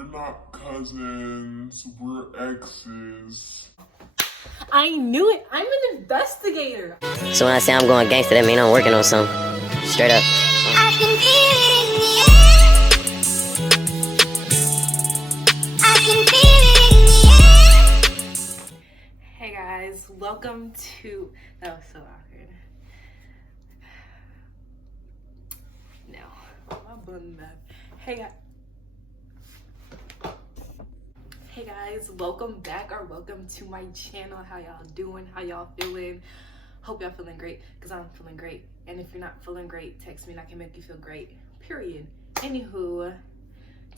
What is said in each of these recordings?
we're not cousins, we're exes. I knew it. I'm an investigator. So when I say I'm going gangster, that mean I'm working on something. Straight up. I can feel it in the air. I can feel it in the air. Hey guys, welcome to... That was so awkward. No, I'm button that. Hey guys, welcome back or welcome to my channel. How y'all doing? How y'all feeling? Hope y'all feeling great, because I'm feeling great. And if you're not feeling great, text me and I can make you feel great, period. Anywho,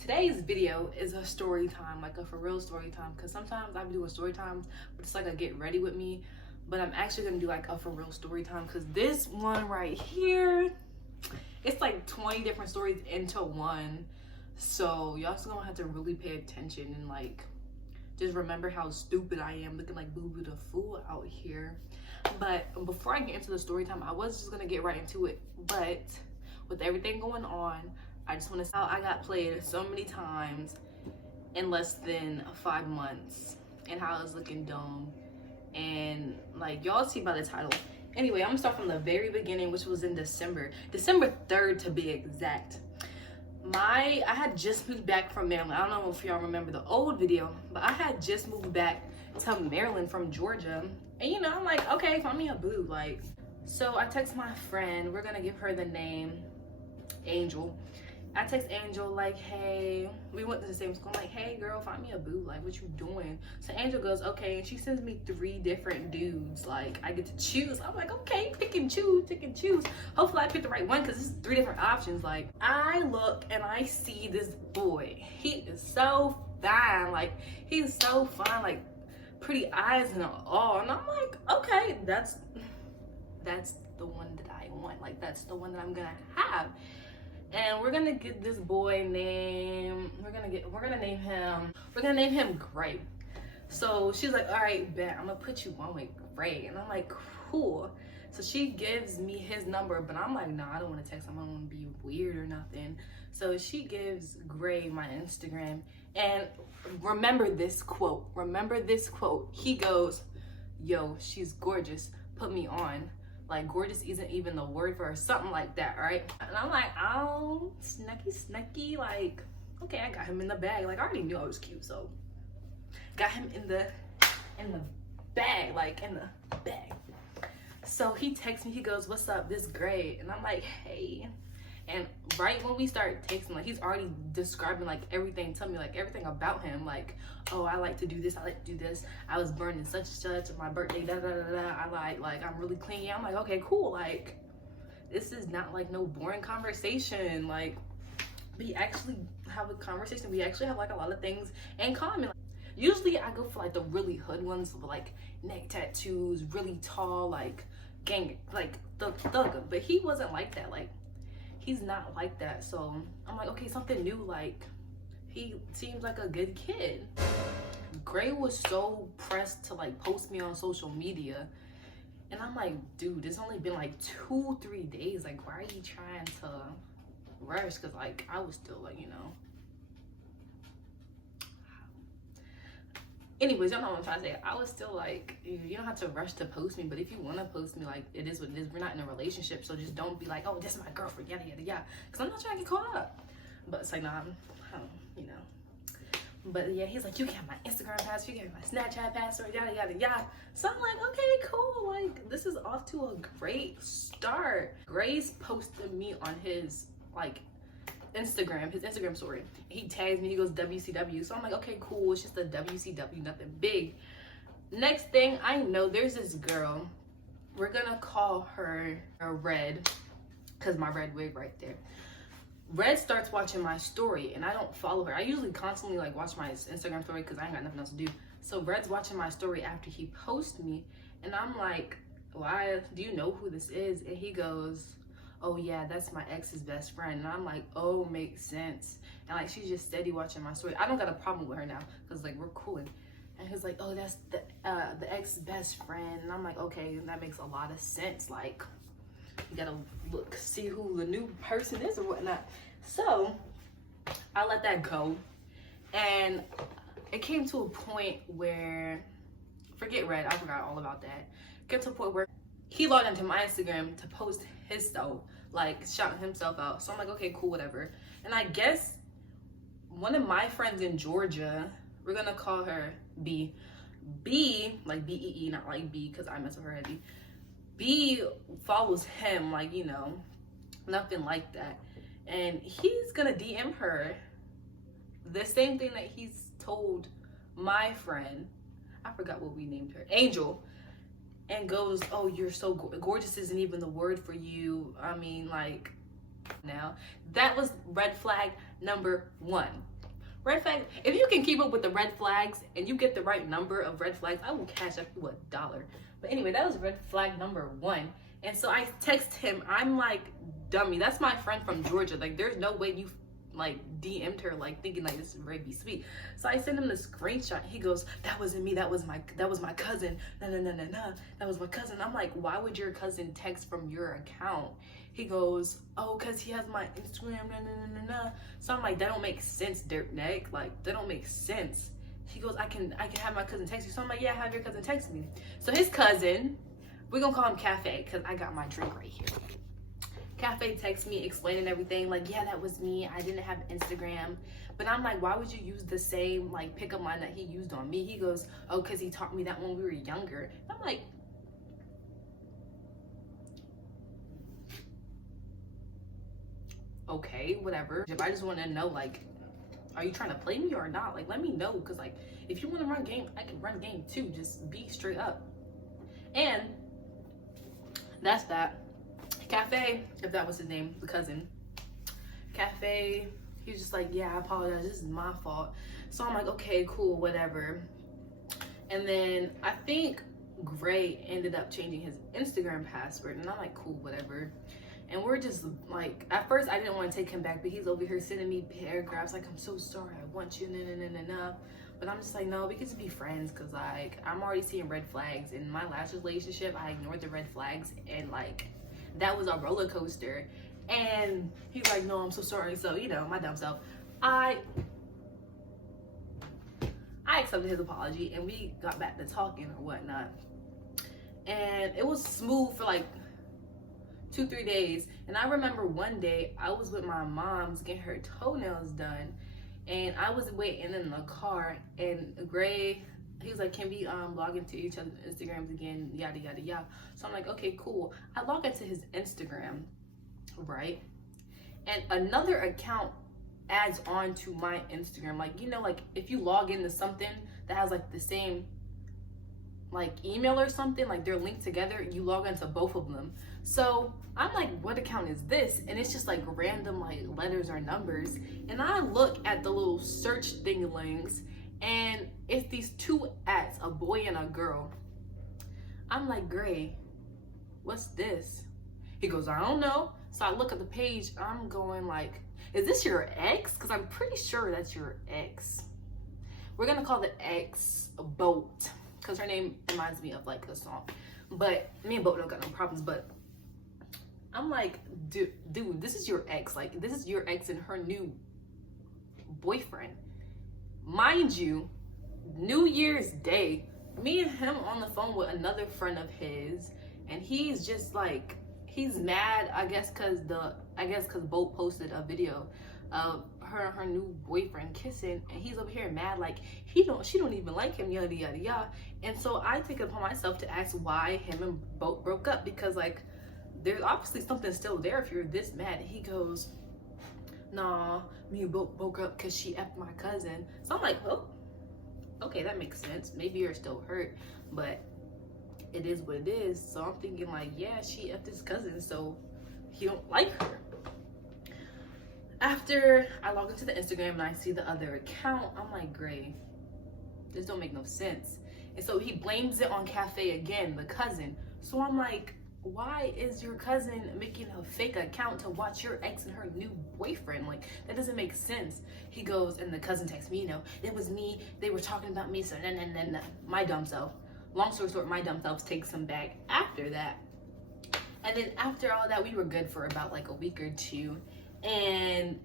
today's video is a story time, like a for real story time, because sometimes I be doing story times, but it's like a get ready with me. But I'm actually gonna do like a for real story time, because this one right here, it's like 20 different stories into one. So y'all still gonna have to really pay attention and like just remember how stupid I am, looking like Boo Boo the Fool out here. But before I get into the story time, I was just gonna get right into it. But with everything going on, I just want to say how I got played so many times in less than 5 months, and how I was looking dumb. And like y'all see by the title. Anyway, I'm gonna start from the very beginning, which was in December 3rd to be exact. I had just moved back from Maryland. I don't know if y'all remember the old video, but I had just moved back to Maryland from Georgia. And you know, I'm like, okay, find me a boo. Like, so I text my friend, we're gonna give her the name Angel. I text Angel like, hey, we went to the same school. I'm like, hey girl, find me a boo, like what you doing? So Angel goes, okay, and she sends me 3 different dudes. Like I get to choose. I'm like, okay, pick and choose. Hopefully I pick the right one, because this is 3 different options. Like I look and I see this boy. He is so fine. Like he's so fine, like pretty eyes and all. And I'm like, okay, that's the one that I want. Like that's the one that I'm gonna have. And we're gonna get this boy name, we're gonna name him Gray. So she's like, all right, bet, I'm gonna put you on with Gray. And I'm like, cool. So she gives me his number, but I'm like, nah, I don't want to text him, I don't want to be weird or nothing. So she gives Gray my Instagram, and remember this quote. He goes, yo, she's gorgeous, put me on. Like gorgeous isn't even the word for her, something like that, right? And I'm like, oh, snacky, like, okay, I got him in the bag. Like I already knew I was cute, so got him in the bag, like in the bag. So he texts me, he goes, what's up, this Gray? And I'm like, hey. And right when we start texting, like he's already describing like everything to me, like everything about him, like, oh, I like to do this, I like to do this, I was burning such and such on my birthday, da da da da, I like I'm really clean. I'm like, okay, cool. Like this is not like no boring conversation. Like we actually have a conversation, we actually have like a lot of things in common. Usually I go for like the really hood ones with like neck tattoos, really tall, like gang, like thug, but he wasn't like that. Like he's not like that. So I'm like, okay, something new. Like he seems like a good kid. Gray was so pressed to like post me on social media, and I'm like, dude, it's only been like 2-3 days. Like why are you trying to rush? Because like I was still like, you know. Anyways, y'all know what I'm trying to say. I was still like, you don't have to rush to post me, but if you want to post me, like, it is what it is. We're not in a relationship, so just don't be like, oh, this is my girlfriend, yada, yada, yada. Because I'm not trying to get caught up. But it's like, nah, you know. But yeah, he's like, you can have my Instagram password, you can have my Snapchat password, yada, yada, yada. So I'm like, okay, cool. Like, this is off to a great start. Grace posted me on his, like, his Instagram story. He tags me, he goes WCW. So I'm like, okay, cool, it's just a WCW, nothing big. Next thing I know, there's this girl, we're gonna call her Red, because my red wig right there. Red starts watching my story, and I don't follow her. I usually constantly like watch my Instagram story because I ain't got nothing else to do. So Red's watching my story after he posts me, and I'm like, why, do you know who this is? And he goes, oh yeah, that's my ex's best friend. And I'm like, oh, makes sense. And like she's just steady watching my story. I don't got a problem with her now, because like we're cooling. And he's like, oh, that's the ex's best friend. And I'm like, okay, that makes a lot of sense. Like you gotta look, see who the new person is or whatnot. So I let that go. And it came to a point where, forget Red, I forgot all about that. Get to a point where he logged into my Instagram to post his stuff, like shouting himself out. So I'm like, okay, cool, whatever. And I guess one of my friends in Georgia, we're gonna call her B. B, like B-E-E, not like B, because I mess with her heavy. B follows him, like, you know, nothing like that. And he's gonna DM her the same thing that he's told my friend, I forgot what we named her, Angel, and goes, oh, you're so gorgeous isn't even the word for you. I mean, like, now that was red flag number 1. Red flag, if you can keep up with the red flags and you get the right number of red flags, I will cash up you $1. But anyway, that was red flag number 1. And so I text him, I'm like, dummy, that's my friend from Georgia. Like, there's no way you like DM'd her like thinking like this is very be sweet. So I sent him the screenshot. He goes, that wasn't me, that was my cousin. No, that was my cousin. I'm like, why would your cousin text from your account? He goes, oh, because he has my Instagram. So I'm like, that don't make sense, dirt neck. Like, that don't make sense. He goes, I can have my cousin text you. So I'm like, yeah, have your cousin text me. So his cousin, we're gonna call him Cafe because I got my drink right here. Cafe texts me explaining everything, like, yeah, that was me, I didn't have Instagram. But I'm like, why would you use the same like pickup line that he used on me? He goes, oh, because he taught me that when we were younger. I'm like, okay, whatever. If I just want to know, like, are you trying to play me or not? Like, let me know, because like, if you want to run game, I can run game too. Just be straight up. And that's that. Cafe, if that was his name, the cousin. Cafe, he was just like, yeah, I apologize, this is my fault. So I'm like, okay, cool, whatever. And then I think Gray ended up changing his Instagram password, and I'm like, cool, whatever. And we're just like, at first I didn't want to take him back, but he's over here sending me paragraphs like, I'm so sorry, I want you, nah. But I'm just like, no, we can just be friends, because like, I'm already seeing red flags. In my last relationship, I ignored the red flags, and like, that was a roller coaster. And he's like, no, I'm so sorry. So, you know, my dumb self, I accepted his apology, and we got back to talking or whatnot. And it was smooth for like 2-3 days. And I remember one day I was with my mom's getting her toenails done, and I was waiting in the car, and Gray, he was like, can we log into each other's Instagrams again, yada yada yada. So I'm like, okay, cool. I log into his Instagram, right? And another account adds on to my Instagram. Like, you know, like if you log into something that has like the same like email or something, like they're linked together, you log into both of them. So I'm like, what account is this? And it's just like random like letters or numbers. And I look at the little search thingalings, and it's these 2 ats, a boy and a girl. I'm like, Gray, what's this? He goes, I don't know. So I look at the page, I'm going like, is this your ex? Because I'm pretty sure that's your ex. We're gonna call the ex Boat, because her name reminds me of like a song. But me and Boat don't got no problems. But I'm like, dude, this is your ex. Like, this is your ex and her new boyfriend. Mind you, New Year's Day, me and him on the phone with another friend of his, and he's just like, he's mad, I guess cause Boat posted a video of her and her new boyfriend kissing, and he's over here mad like she don't even like him, yada yada yada. And so I take it upon myself to ask why him and Boat broke up, because like there's obviously something still there if you're this mad. He goes, nah, me and Boat broke up because she effed my cousin. So I'm like, oh, okay, that makes sense. Maybe you're still hurt, but it is what it is. So I'm thinking like, yeah, she effed his cousin, so he don't like her. After I log into the Instagram and I see the other account, I'm like, Gray, this don't make no sense. And so he blames it on Cafe again, the cousin. So I'm like, why is your cousin making a fake account to watch your ex and her new boyfriend? Like, that doesn't make sense. He goes, and the cousin texts me, you know, it was me, they were talking about me, so nah. My dumb self. Long story short, my dumb self takes him back after that. And then after all that, we were good for about like a week or two. And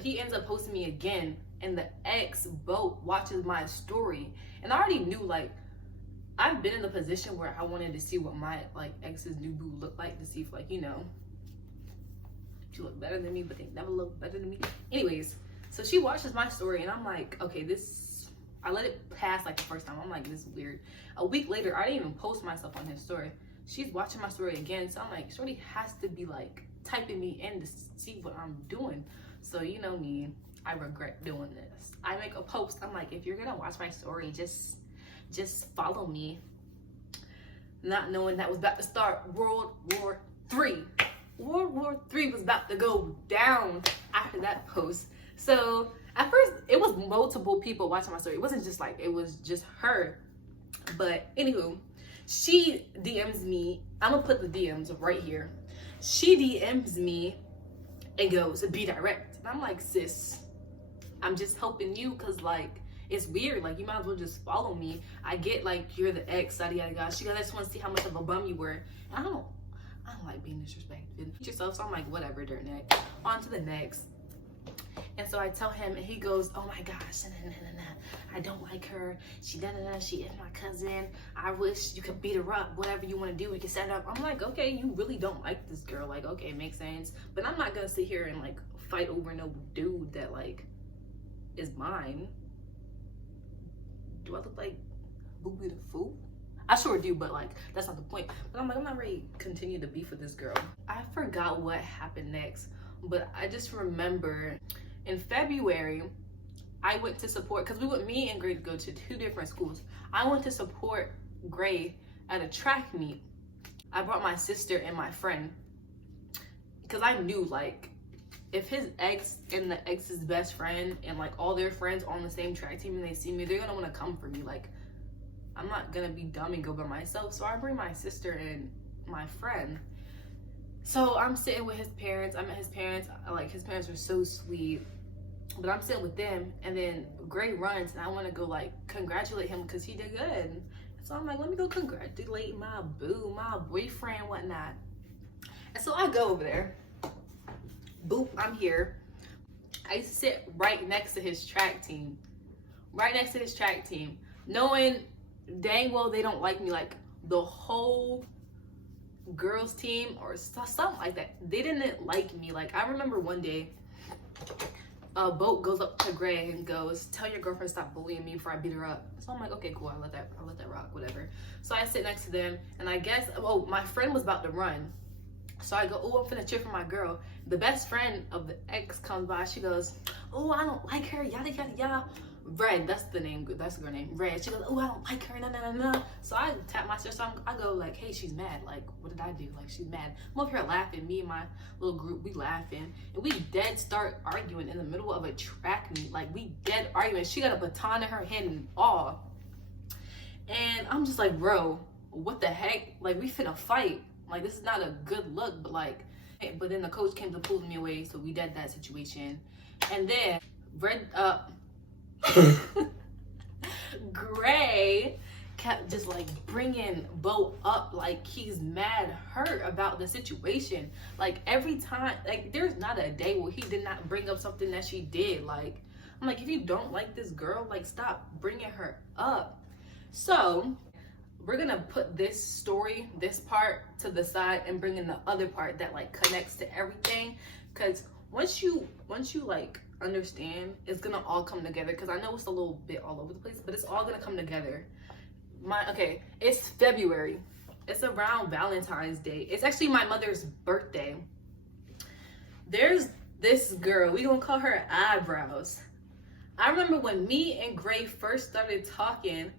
he ends up posting me again, and the ex both watches my story. And I already knew, like, I've been in the position where I wanted to see what my like ex's new boo looked like, to see if, like, you know, she looked better than me, but they never looked better than me. Anyways, so she watches my story and I'm like, okay, I let it pass like the first time. I'm like, this is weird. A week later, I didn't even post myself on his story. She's watching my story again. So I'm like, Shorty has to be like typing me in to see what I'm doing. So you know me, I regret doing this. I make a post. I'm like, if you're gonna watch my story, just follow me. Not knowing that was about to start World War III. World War III was about to go down after that post. So at first it was multiple people watching my story. It wasn't just like, it was just her. But anywho, she DMs me. I'm gonna put the DMs right here. She DMs me and goes, be direct. And I'm like, sis, I'm just helping you because, like, it's weird. Like, you might as well just follow me. I get, like, you're the ex, yada yada yada. She goes, I just want to see how much of a bum you were. And I don't like being disrespected. Yourself, so I'm like, whatever, dirt neck. On to the next. And so I tell him, and he goes, oh my gosh, I don't like her. She is my cousin. I wish you could beat her up. Whatever you want to do, we can set it up. I'm like, okay, you really don't like this girl. Like, okay, it makes sense. But I'm not gonna sit here and like fight over no dude that like is mine. Do I look like Booby the Fool? I sure do, but like that's not the point. But I'm like, I'm not ready to continue to beef with this girl. I forgot what happened next, but I just remember in February I went to support, because me and Gray go to 2 different schools. I went to support Gray at a track meet. I brought my sister and my friend because I knew, like, if his ex and the ex's best friend and like all their friends on the same track team and they see me, they're gonna want to come for me. Like, I'm not gonna be dumb and go by myself. So I bring my sister and my friend. So I'm sitting with his parents. I met his parents. Like, his parents were so sweet. But I'm sitting with them, and then Gray runs, and I want to go like congratulate him because he did good. So I'm like, let me go congratulate my boo, my boyfriend, whatnot. And so I go over there. Boop, I'm here. I sit right next to his track team. Right next to his track team. Knowing dang well they don't like me. Like, the whole girls team or something like that. They didn't like me. Like, I remember one day, a boat goes up to Gray and goes, tell your girlfriend to stop bullying me before I beat her up. So I'm like, okay, cool, I'll let that rock, whatever. So I sit next to them, and I guess, oh, my friend was about to run. So I go, oh, I'm finna cheer for my girl. The best friend of the ex comes by. She goes, oh, I don't like her, yada, yada, yada. Red, that's the girl name, Red. She goes, oh, I don't like her, nah. So I tap my sister, I go like, hey, she's mad. Like, what did I do? Like, she's mad. I'm over here laughing, me and my little group, we laughing. And we dead start arguing in the middle of a track meet. Like, we dead arguing. She got a baton in her hand and all. And I'm just like, bro, what the heck? Like, we finna fight. Like, this is not a good look, but then the coach came to pull me away, so we dead that situation. And then, Gray kept just like bringing Bo up like he's mad hurt about the situation. Like, every time, like, there's not a day where he did not bring up something that she did. Like, I'm like, if you don't like this girl, like, stop bringing her up. So we're gonna put this story, this part to the side, and bring in the other part that like connects to everything. Because once you like understand, it's gonna all come together. Because I know it's a little bit all over the place, but it's all gonna come together. It's February. It's around Valentine's Day. It's actually my mother's birthday. There's this girl, we gonna call her Eyebrows. I remember when me and Gray first started talking,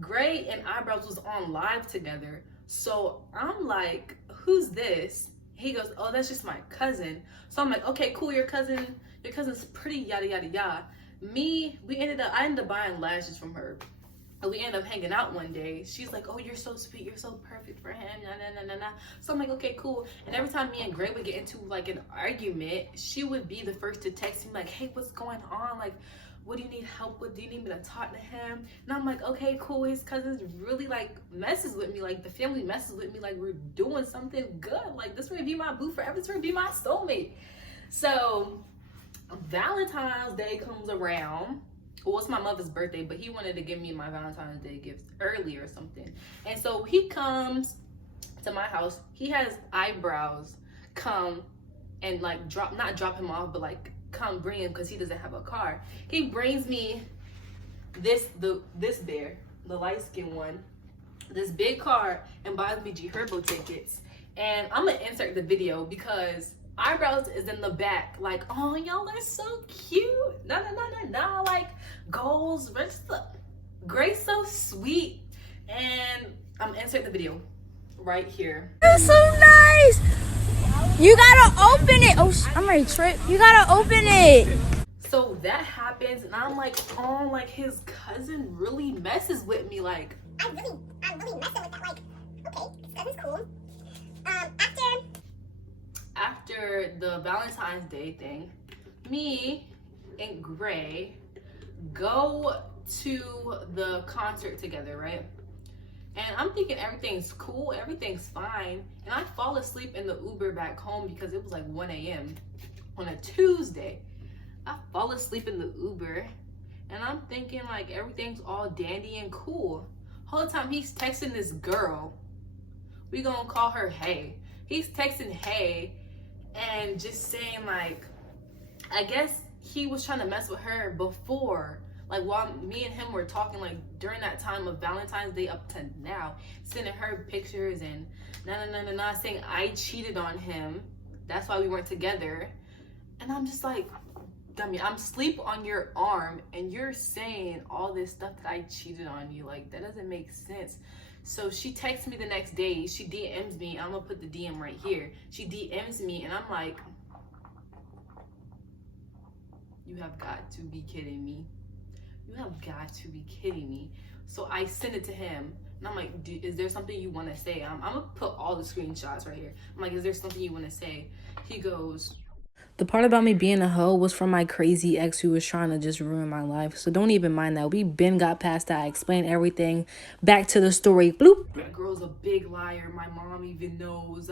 Gray and Eyebrows was on live together. So I'm like, who's this? He goes, oh, that's just my cousin. So I'm like, okay, cool, your cousin's pretty, yada yada yada. I ended up buying lashes from her. And we ended up hanging out one day. She's like, oh, you're so sweet, you're so perfect for him, nah. So I'm like, okay, cool. And every time me and Gray would get into like an argument, she would be the first to text me like, hey, what's going on? Like, what do you need help with? Do you need me to talk to him? And I'm like, okay, cool. His cousins really like messes with me. Like, the family messes with me. Like, we're doing something good. Like, this would be my boo forever. This would be my soulmate. So Valentine's Day comes around. Well, it's my mother's birthday, but he wanted to give me my Valentine's Day gift early or something. And so he comes to my house. He has eyebrows come and like not drop him off, but like come bring him because he doesn't have a car. He brings me this bear, the light skinned one, this big car, and buys me G Herbo tickets. And I'm gonna insert the video because eyebrows is in the back, like, oh, y'all are so cute. No, like goals, Grace so sweet. And I'm gonna insert the video right here. That's so nice. You gotta open it. Oh, I'm ready to trip. You gotta open it. So that happens, and I'm like, oh, like his cousin really messes with me. Like, I'm really messing with that. Like, okay, this cousin's cool. After the Valentine's Day thing, me and Gray go to the concert together, right? And I'm thinking everything's cool, everything's fine. And I fall asleep in the Uber back home because it was like 1 a.m. on a Tuesday. I fall asleep in the Uber and I'm thinking like everything's all dandy and cool. Whole time he's texting this girl. We gonna call her Hey. He's texting Hey and just saying like, I guess he was trying to mess with her before. Like while me and him were talking, like during that time of Valentine's Day up to now, sending her pictures and saying I cheated on him. That's why we weren't together. And I'm just like, dummy, I'm asleep on your arm and you're saying all this stuff that I cheated on you. Like that doesn't make sense. So she texts me the next day. She DMs me. I'm gonna put the DM right here. She DMs me and I'm like, you have got to be kidding me. You have got to be kidding me. So I send it to him and I'm like, is there something you want to say? I'm gonna put all the screenshots right here. I'm like, is there something you want to say? He goes, the part about me being a hoe was from my crazy ex who was trying to just ruin my life. So don't even mind that. We been got past that. I explained everything. Back to the story. Bloop. that girl's a big liar. My mom even knows.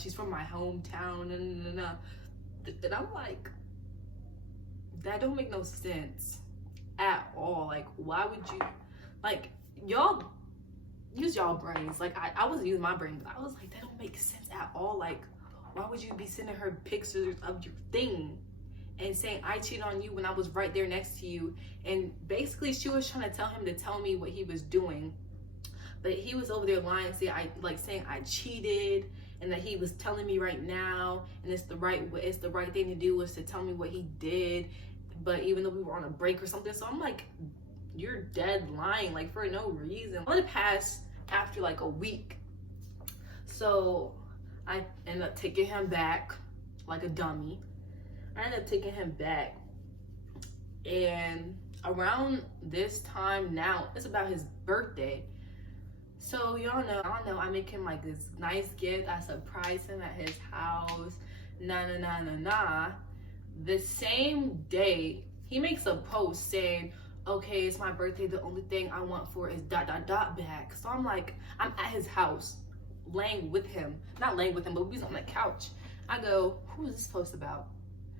She's from my hometown. And I'm like, that don't make no sense at all. Like, why would you, like, y'all use y'all brains. Like, I wasn't using my brain, but I was like, that don't make sense at all. Like, why would you be sending her pictures of your thing and saying I cheated on you when I was right there next to you? And basically she was trying to tell him to tell me what he was doing, but he was over there lying, saying I cheated and that he was telling me right now and it's the right thing to do was to tell me what he did, but even though we were on a break or something. So I'm like, you're dead lying, like for no reason. Let it pass after like a week. So I ended up taking him back like a dummy. I ended up taking him back. And around this time now, it's about his birthday. So y'all know, I make him like this nice gift. I surprise him at his house. The same day, he makes a post saying, okay, it's my birthday. The only thing I want for is ... back. So I'm like, I'm at his house. Not laying with him, but we was on the couch. I go, who is this post about?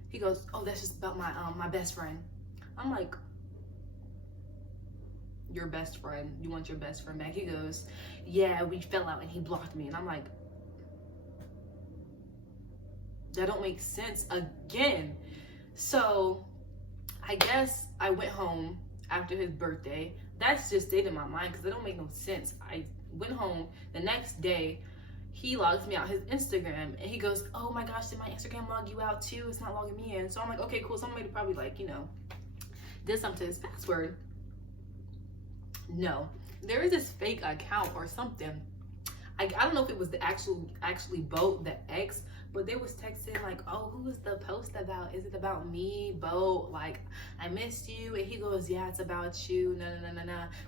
He goes, oh, that's just about my best friend. I'm like, your best friend? You want your best friend back? He goes, yeah, we fell out and he blocked me. And I'm like, that don't make sense again. So I guess I went home after his birthday. That's just stayed in my mind because it don't make no sense. I went home the next day. He logs me out his Instagram and he goes, oh my gosh, did my Instagram log you out too? It's not logging me in. So I'm like, okay, cool. Somebody probably like, did something to his password. No, there is this fake account or something. I don't know if it was the actually Boat, the ex, but they was texting like, oh, who is the post about? Is it about me, Boat? Like, I missed you. And he goes, yeah, it's about you. No.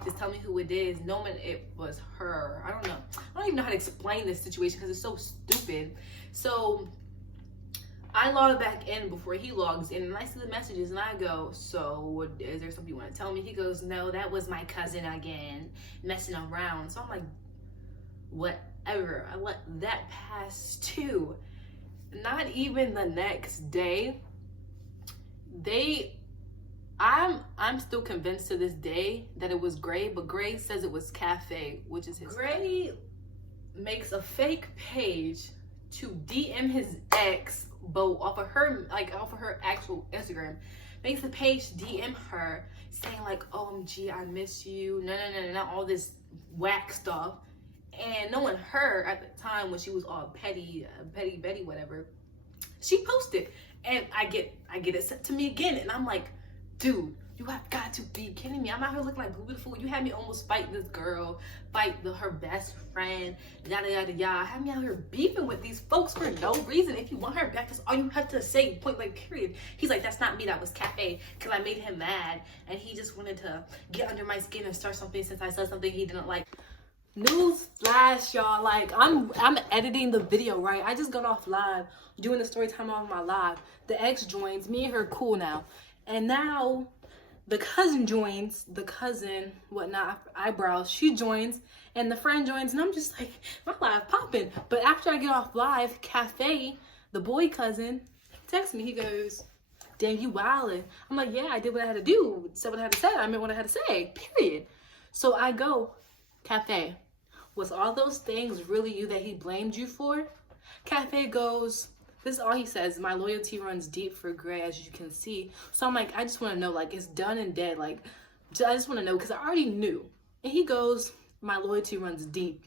Just tell me who it is. Knowing it was her. I don't know. I don't even know how to explain this situation because it's so stupid. So I log back in before he logs in and I see the messages and I go, so is there something you want to tell me? He goes, no, that was my cousin again, messing around. So I'm like, whatever. I let that pass too. Not even the next day, I'm still convinced to this day that it was Gray, but Gray says it was Cafe, which is his. Gray makes a fake page to DM his ex, but off of her actual Instagram. Makes a page to DM her saying like, OMG, I miss you, no, all this whack stuff. And knowing her at the time when she was all petty Betty, whatever, she posted, and I get it sent to me again, and I'm like, dude, you have got to be kidding me. I'm out here looking like Boo Beautiful. You had me almost fight this girl, her best friend, yada yada yada. Had me out here beefing with these folks for no reason. If you want her back, that's all you have to say, point blank period. He's like, that's not me, that was Cafe, because I made him mad, and he just wanted to get under my skin and start something since I said something he didn't like. News flash, y'all. Like, I'm editing the video, right? I just got off live, doing the story time on my live. The ex joins, me and her cool now. And now the cousin joins, whatnot, eyebrows, she joins, and the friend joins, and I'm just like, my live popping. But after I get off live, Cafe, the boy cousin, texts me. He goes, damn, you wildin'. I'm like, yeah, I did what I had to do, said what I had to say, I meant what I had to say, period. So I go, Cafe, was all those things really you that he blamed you for? Cafe goes, this is all he says, my loyalty runs deep for Gray, as you can see. So I'm like, I just want to know, like, it's done and dead. Like, I just want to know, because I already knew. And he goes, my loyalty runs deep.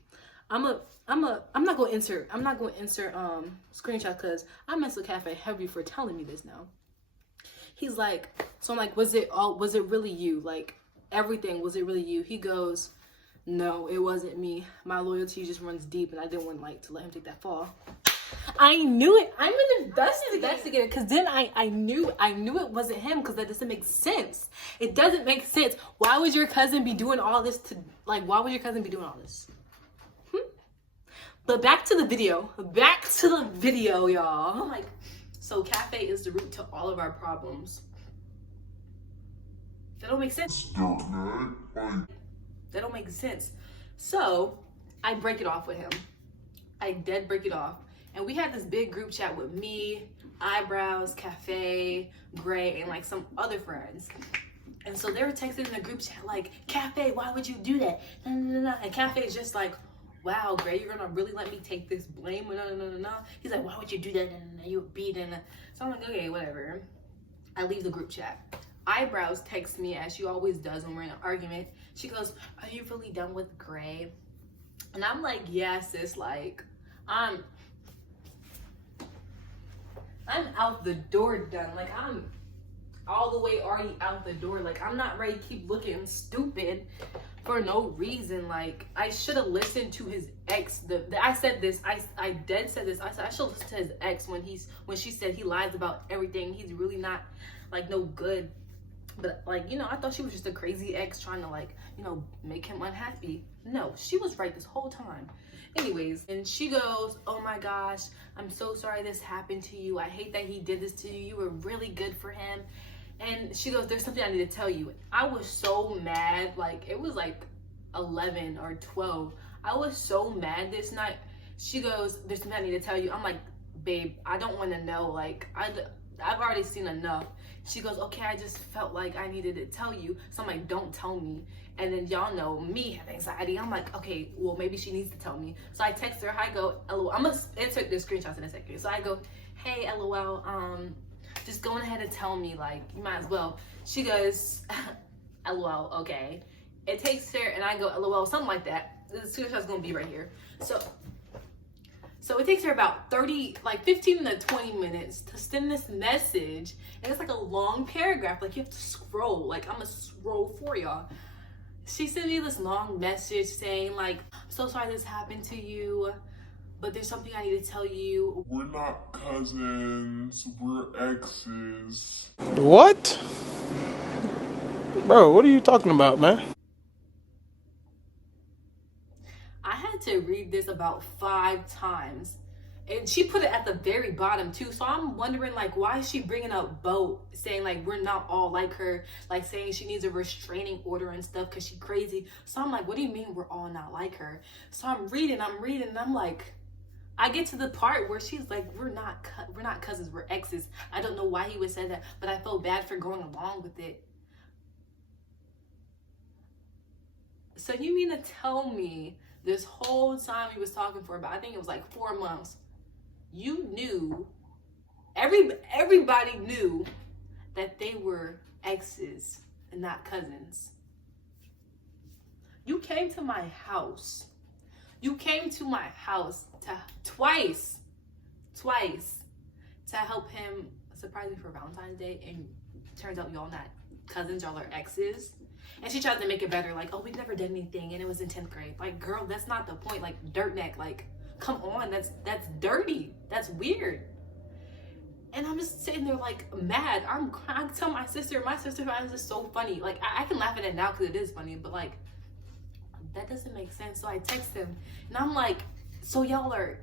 I'm not going to insert screenshots, because I mess with Cafe heavy for telling me this now. He's like, so I'm like, was it really you? Like, everything, was it really you? He goes, no, it wasn't me. My loyalty just runs deep, and I didn't want to let him take that fall. I knew it. I'm an investigator, because then I knew it wasn't him, because that doesn't make sense. It doesn't make sense. Why would your cousin be doing all this why would your cousin be doing all this? But back to the video, y'all. Like, so Cafe is the root to all of our problems. That don't make sense. That don't make sense. So I break it off with him. I dead break it off. And we had this big group chat with me, Eyebrows, Cafe, Gray, and like some other friends. And so they were texting in the group chat like, Cafe, why would you do that? And Cafe is just like, wow, Gray, you're gonna really let me take this blame? No. He's like, why would you do that? You were beaten. So I'm like, okay, whatever. I leave the group chat. Eyebrows texts me, as she always does when we're in an argument. She goes, are you really done with Gray? And I'm like, yeah, sis, like, I'm out the door done. Like, I'm all the way already out the door. Like, I'm not ready to keep looking stupid for no reason. Like, I should have listened to his ex. I said this. I dead said this. I said I should listen to his ex when she said he lies about everything. He's really not like no good. But like, you know, I thought she was just a crazy ex trying to like, you know, make him unhappy. No, she was right this whole time. Anyways, and she goes, oh my gosh, I'm so sorry this happened to you. I hate that he did this to you. You were really good for him. And she goes, there's something I need to tell you. I was so mad. Like, it was like 11 or 12. I was so mad this night. She goes, there's something I need to tell you. I'm like, babe, I don't want to know. Like, I've already seen enough. She goes, okay, I just felt like I needed to tell you. So I'm like, don't tell me. And then y'all know me have anxiety. I'm like, okay, well, maybe she needs to tell me. So I text her, I go, LOL. I'm gonna insert the screenshots in a second. So I go, hey, LOL, just go ahead and tell me, like, you might as well. She goes, LOL, okay. It takes her, and I go, LOL, something like that. The screenshot's gonna be right here. So it takes her about 15 to 20 minutes to send this message. And it's like a long paragraph. Like, you have to scroll. Like, I'm gonna scroll for y'all. She sent me this long message saying, like, I'm so sorry this happened to you, but there's something I need to tell you. We're not cousins, we're exes. What? Bro, what are you talking about, man? I had to read this about 5 times. And she put it at the very bottom too. So I'm wondering, like, why is she bringing up Bo, saying like we're not all like her, like saying she needs a restraining order and stuff because she's crazy. So I'm like, what do you mean we're all not like her? So I'm reading, and I'm like, I get to the part where she's like, we're not cousins, we're exes. I don't know why he would say that, but I felt bad for going along with it. So you mean to tell me this whole time he was talking for about, I think it was like 4 months, you knew, everybody knew that they were exes and not cousins. You came to my house. You came to my house twice to help him surprise me for Valentine's Day, and turns out y'all not cousins, y'all are exes. And she tried to make it better, like, oh, we never did anything, and it was in 10th grade. Like, girl, that's not the point. Like, dirt neck, like, come on, that's dirty. That's weird. And I'm just sitting there like mad. I'm crying. I tell my sister finds this so funny. Like, I can laugh at it now because it is funny, but like, that doesn't make sense. So I text him and I'm like, so y'all are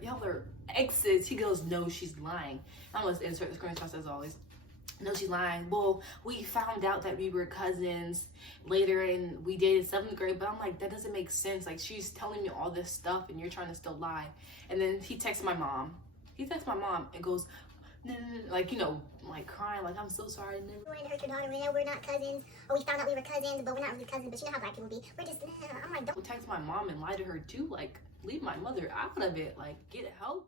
exes? He goes, no, she's lying. I'm gonna insert the screenshots as always. No, she's lying. Well, we found out that we were cousins later and we dated 7th grade, but I'm like, that doesn't make sense. Like, she's telling me all this stuff and you're trying to still lie. And then he texts my mom. And goes, no, like, you know, like crying, like, I'm so sorry. We wouldn't hurt your daughter. We know we're not cousins. Or we found out we were cousins, but we're not really cousins. But you know how black people be. We're just, I'm like, don't Text my mom and lie to her too. Like, leave my mother out of it. Like, get help.